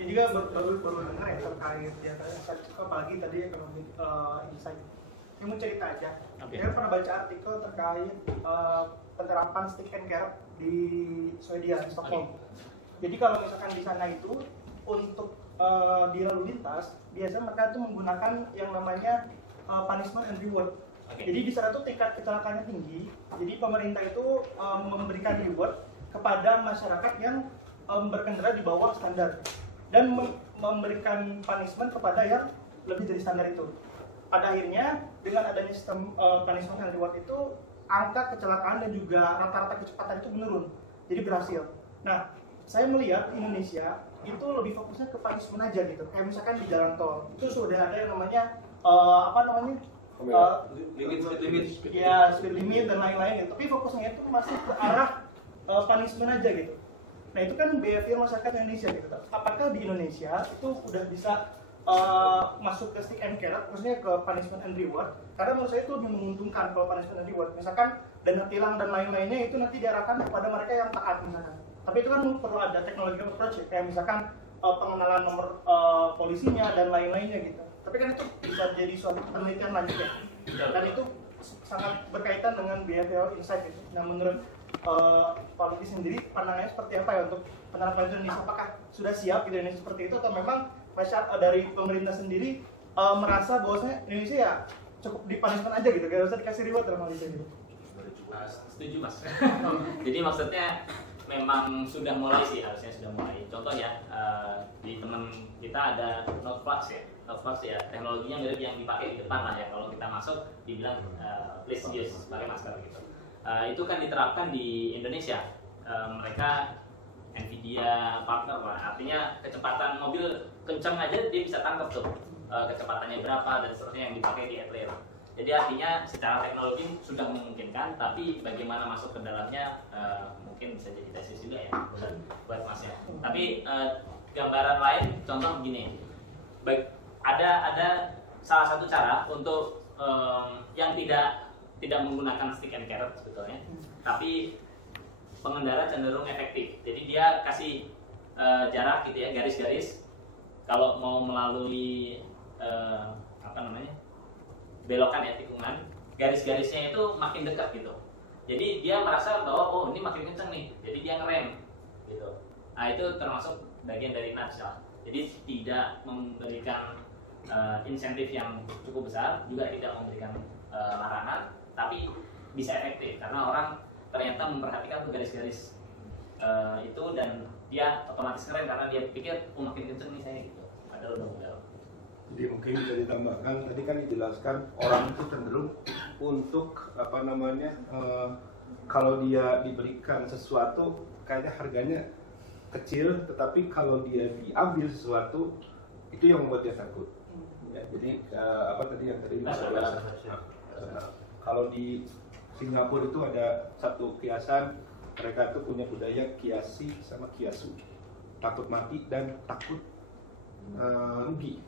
ini juga baru dengar ya terkait ya apalagi tadi ekonomi insight. Ini mau cerita aja. Saya pernah baca artikel terkait penerapan stick and carrot di Swedia, di Stockholm. Jadi kalau misalkan di sana itu untuk di lalu lintas biasanya mereka tuh menggunakan yang namanya punishment and reward. Jadi di sana tuh tingkat kecelakaannya tinggi. Jadi pemerintah itu memberikan reward kepada masyarakat yang berkendara di bawah standar dan memberikan punishment kepada yang lebih dari standar itu. Pada akhirnya dengan adanya sistem punishment and reward itu angka kecelakaan dan juga rata-rata kecepatan itu menurun. Jadi berhasil. Nah, saya melihat Indonesia itu lebih fokusnya ke punishment aja gitu. Kayak misalkan di jalan tol itu sudah ada yang namanya speed limit dan lain-lain gitu. Tapi fokusnya itu masih ke arah punishment aja gitu. Nah itu kan behavior masyarakat Indonesia gitu. Apakah di Indonesia itu udah bisa masuk ke stick and carrot, maksudnya ke punishment and reward? Karena menurut saya itu lebih menguntungkan kalau punishment and reward. Misalkan dana tilang dan lain-lainnya itu nanti diarahkan kepada mereka yang taat misalkan. Tapi itu kan perlu ada teknologi approach ya, kayak misalkan pengenalan nomor polisinya dan lain-lainnya gitu. Tapi kan itu bisa jadi suatu penelitian lanjut ya. Dan itu sangat berkaitan dengan behavioral insight gitu. Nah menurut Pak Lutfi sendiri pandangannya seperti apa ya untuk penerapan Indonesia? Apakah sudah siap gitu Indonesia seperti itu atau memang masyarakat dari pemerintah sendiri merasa bahwasanya Indonesia ya cukup dipunishment aja gitu, gak usah dikasih reward dalam hal itu gitu? Setuju mas. Jadi maksudnya memang sudah mulai sih, harusnya sudah mulai. Contoh ya, di teman kita ada Noteflux ya, teknologinya mirip yang dipakai di depan lah ya. Kalau kita masuk dibilang please use, pakai masker gitu. Itu kan diterapkan di Indonesia. Mereka Nvidia partner lah, artinya kecepatan mobil kencang aja dia bisa tangkap tuh kecepatannya berapa dan seterusnya yang dipakai di AirRail. Jadi artinya secara teknologi sudah memungkinkan, tapi bagaimana masuk ke dalamnya mungkin bisa jadi tesis juga ya buat mas ya. Tapi gambaran lain, contoh begini, baik ada salah satu cara untuk yang tidak menggunakan stick and carrot sebetulnya, tapi pengendara cenderung efektif. Jadi dia kasih jarak gitu ya, garis-garis. Kalau mau melalui belokan ya, tikungan, garis-garisnya itu makin dekat gitu. Jadi dia merasa bahwa oh ini makin kenceng nih, jadi dia ngerem gitu. Nah itu termasuk bagian dari nudge. Jadi tidak memberikan insentif yang cukup besar, juga tidak memberikan larangan, tapi bisa efektif karena orang ternyata memperhatikan tuh garis-garis itu dan dia otomatis ngerem karena dia pikir oh makin kenceng nih saya gitu. Ada modal. Jadi mungkin bisa ditambahkan, tadi kan dijelaskan orang itu cenderung untuk kalau dia diberikan sesuatu kayaknya harganya kecil, tetapi kalau dia diambil sesuatu itu yang membuat dia takut. Ya, jadi tadi yang tadi kalau di Singapura itu ada satu kiasan, mereka tuh punya budaya kiasi sama kiasu, takut mati dan takut rugi.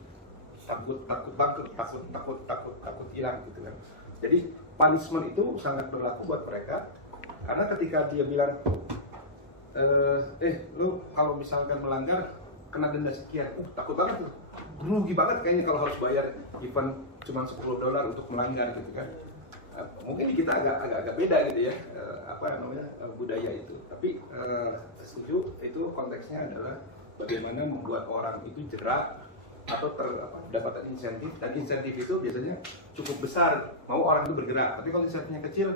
Takut bangkrut, takut hilang gitu kan. Jadi punishment itu sangat berlaku buat mereka karena ketika dia bilang lu kalau misalkan melanggar kena denda sekian, takut banget tuh, rugi banget kayaknya kalau harus bayar even cuma $10 untuk melanggar gitu kan. Mungkin di kita agak beda gitu ya, budaya itu. Tapi setuju itu konteksnya adalah bagaimana membuat orang itu jerak atau dapatkan insentif, dan insentif itu biasanya cukup besar mau orang itu bergerak. Tapi kalau insentifnya kecil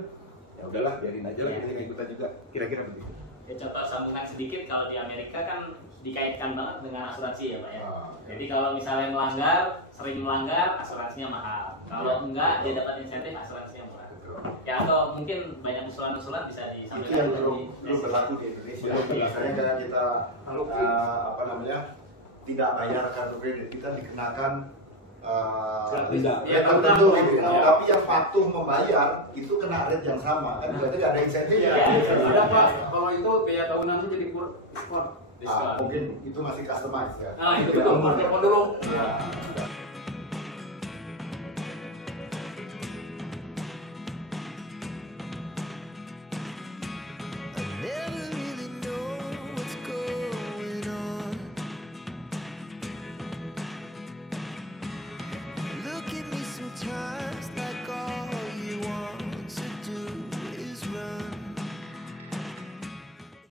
ya udahlah biarin aja lah, kita ikutan juga, kira-kira begitu. Ya, contoh sambungan sedikit, kalau di Amerika kan dikaitkan banget dengan asuransi ya Pak ya. Jadi kalau misalnya sering melanggar asuransinya mahal, kalau enggak dia dapat insentif asuransinya murah. Ya atau mungkin banyak usulan-usulan bisa disampaikan. Itu yang belum berlaku di Indonesia. Misalnya karena kita tidak bayar kartu kredit, kita dikenakan rate tertentu gitu. Tapi yang patuh membayar itu kena rate yang sama, kan berarti nggak ada insentif ya. Ada Pak, kalau itu biaya tahunannya jadi diskon. Mungkin itu masih customize ya. Nah itu telepon dulu.